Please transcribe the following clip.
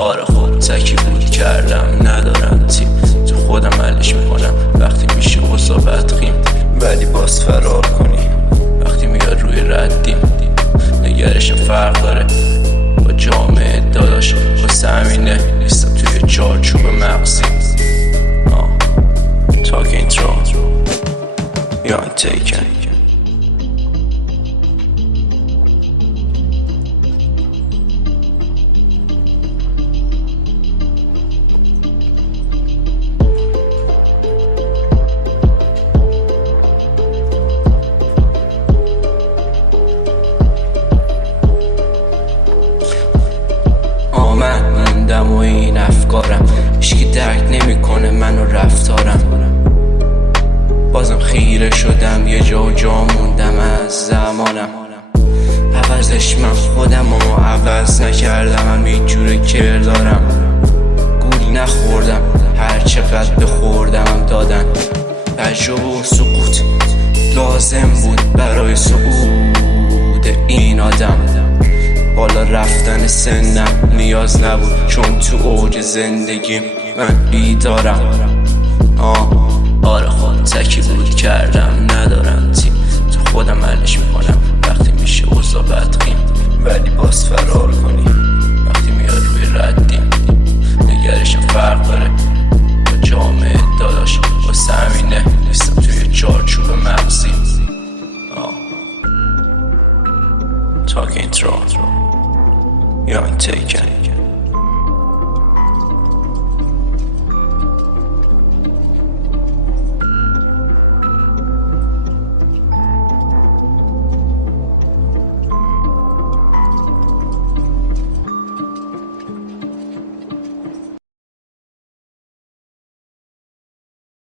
آره خود تکی بود کردم ندارم تیم تو خودم حلش میکنم وقتی میشه اصابت خیم ولی باز فرار کنی وقتی میاد روی ردیم نگرشم فرق داره با جامعه داداش واسه همینه نیستم توی چارچوب مغزی تاک اینترو یا تیکن موندم و این افکارم هیچکی درک نمیکنه منو رفتارم بازم خیره شدم یه جا موندم از زمانم عوضش من خودم و عوض نکردم همین جور کردارم گول نخوردم هر چقدر بخوردم دادن تجربه و سقوط لازم بود برای صعود این آدم بالا رفتن سنم نیاز نبود چون تو اوج زندگیم من بیدارم آره خود تکی بود کردم ندارم تیم تو خودم حلش میکنم وقتی میشه اصابت خیم ولی باز فرار کنی وقتی میاد روی ردیم نگرشم فرق داره با جامعه داداش واسه همینه نیستم توی چارچوب مغزی تاک اینترو یا تیکن